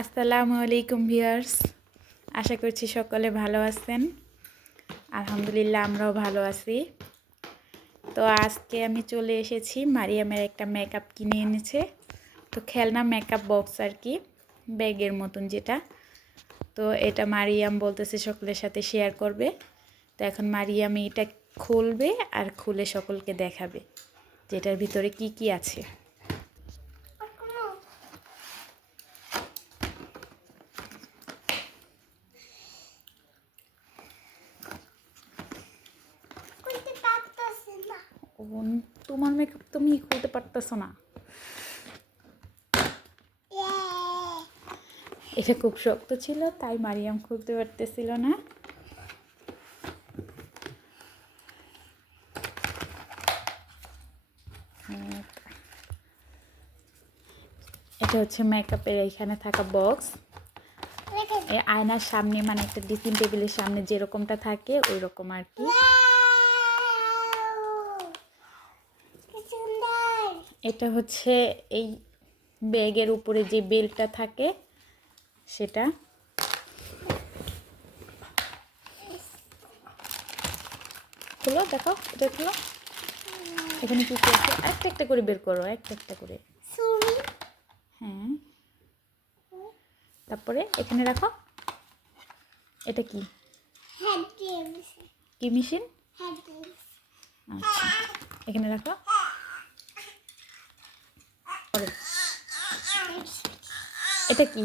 আসসালামু আলাইকুম ভিউয়ার্স। আশা করছি সকলে ভালো আছেন। আলহামদুলিল্লাহ আমরাও ভালো আছি। তো আজকে আমি চলে এসেছি মারিয়ামের একটা মেকআপ কিনে এনেছে। তো খেলনা মেকআপ বক্স আর কি ব্যাগের মতন যেটা। তো এটা মারিয়াম বলতেছে সকলের সাথে শেয়ার করবে। তো এখন মারিয়াম এটা খুলবে আর খুলে সকলকে দেখাবে, যেটার ভিতরে কি কি আছে করতে পারতেছি না ও, তোমার মেকআপ তুমি খুলতে পারতেছো না। এটা খুব শক্ত ছিল, তাই মারিয়াম খুলতে পারতেছিল না। এটা হচ্ছে মেকআপের এখানে থাকা বক্স আয়নার সামনে মানে একটা ড্রেসিং টেবিলের সামনে যেরকমটা থাকে ওই রকম আর কি সুন্দর এটা হচ্ছে এই ব্যাগের উপরে যে বেল্টটা থাকে সেটা। খুলো দেখো এটা খুলো। এখানে কি কি আছে একটা একটা করে বের করো একটা একটা করে। হ্যাঁ। তারপরে এখানে রাখো। এটা কি? হ্যান্ড কি মেশিন? হ্যান্ড আচ্ছা এখানে রাখো। এটা কি?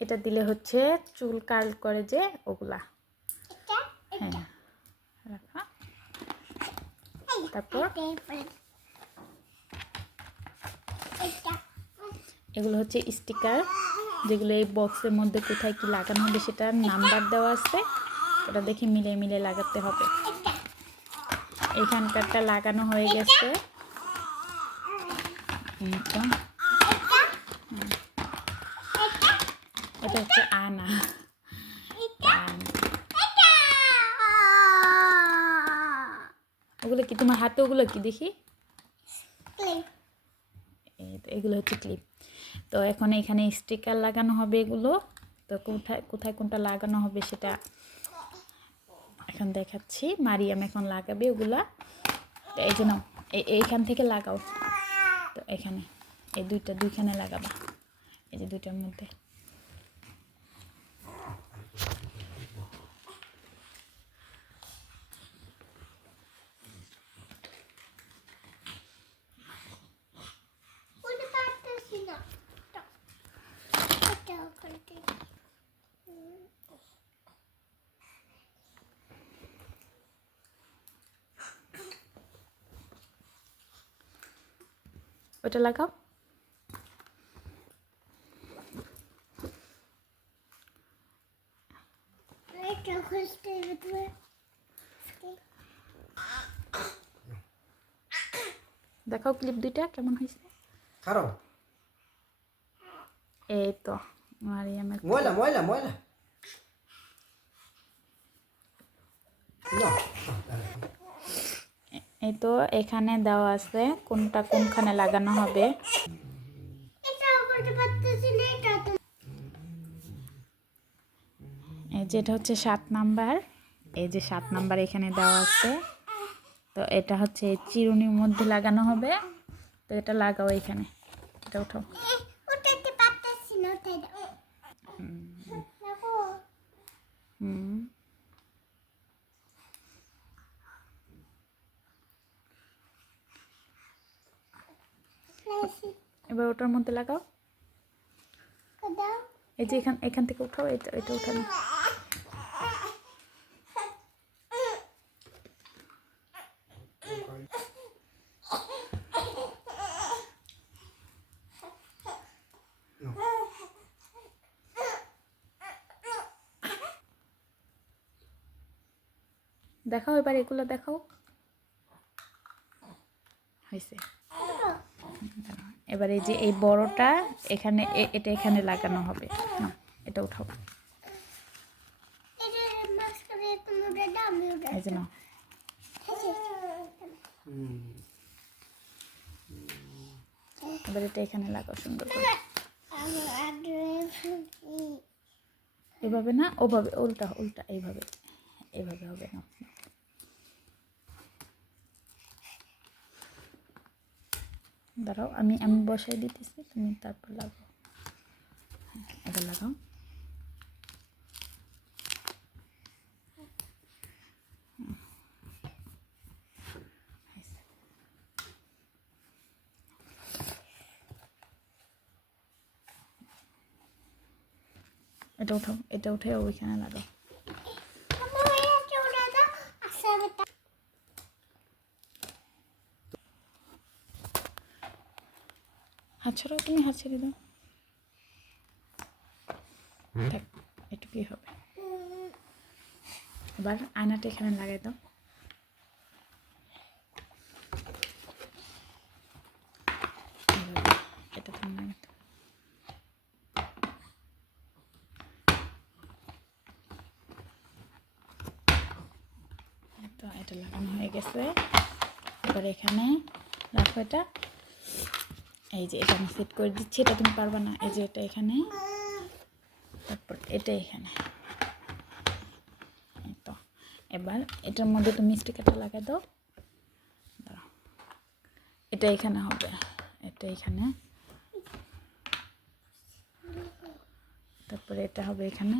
এটা দিলে হচ্ছে চুল কার্ল করে যে ওগুলা। হ্যাঁ। তারপর? এগুলো হচ্ছে স্টিকার, যেগুলো এই বক্সের মধ্যে কোথায় কি লাগানো হবে সেটার নাম্বার দেওয়া আছে। ওটা দেখে মিলে মিলে লাগাতে হবে। এখানকারটা লাগানো হয়ে গেছে। এটা হচ্ছে আনা। ওগুলো কি? তোমার হাতে ওগুলো কি দেখি? এগুলো হচ্ছে ক্লিপ। তো এখন এখানে স্টিকার লাগানো হবে এগুলো। তো কোথায় কোথায় কোনটা লাগানো হবে সেটা এখন দেখাচ্ছি। মারিয়াম এখন লাগাবে ওগুলা। এই জন্য এই এইখান থেকে লাগাও। তো এখানে, এই দুইটা দুইখানে লাগাবা। এই যে দুইটার মধ্যে উঠে পারতেছি না এটা করতে ওটা লাগাও। দেখাও ক্লিপ দুইটা কেমন হয়েছে? খারাপ এই তো মারিয়ামের ময়লা ময়লা ময়লা। না। এই তো এখানে দেওয়া আছে কোনটা কোনখানে লাগানো হবে। এই যেটা হচ্ছে সাত নাম্বার। এই যে সাত নাম্বার এখানে দেওয়া আছে। তো এটা হচ্ছে চিরুনির মধ্যে লাগানো হবে। তো এটা লাগাও এখানে। এটা উঠাও। হুম। এবার ওটার মধ্যে লাগাও। এই যে এখান এখান থেকে উঠাও এটা এটা উঠানো দেখাও এবার এগুলো দেখাও। হয়েছে। এবার এই যে এই বড়টা এখানে এটা এখানে লাগানো হবে। না, এটা উঠাও। এবার এটা এখানে লাগাও সুন্দর এভাবে না? ওভাবে, উল্টা উল্টা, এইভাবে এইভাবে হবে না। দাঁড়াও আমি আমি বসাই দিতেছি তুমি তারপর লাগাও। হ্যাঁ এবার লাগাও। এটা উঠাও এটা উঠে ওইখানে লাগাও আমার এটা উঠে দাও আচ্ছা আমি তা- হাত ছড়াও তুমি হাত ছেড়ে দাও। থাক এটুকুই হবে। এবার আয়নাটা এখানে লাগাই দাও। এটা তুমি লাগাই দাও। তো এটা লাগানো হয়ে গেছে। এবার এখানে রাখো এটা। এই যে এটা আমি সেট করে দিচ্ছি, এটা তুমি পারবে না। এই যে এটা এখানে, তারপর এটা এখানে। তো। এবার এটার মধ্যে তুমি স্টিকারটা লাগাই দাও। এটা এখানে হবে। এটা এখানে। তারপরে এটা হবে এখানে।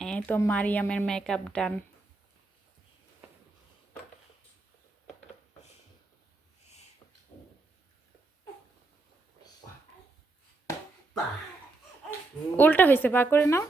এই তো মারিয়ামের মেকআপ ডান উল্টা হয়েছে বা করে নাও।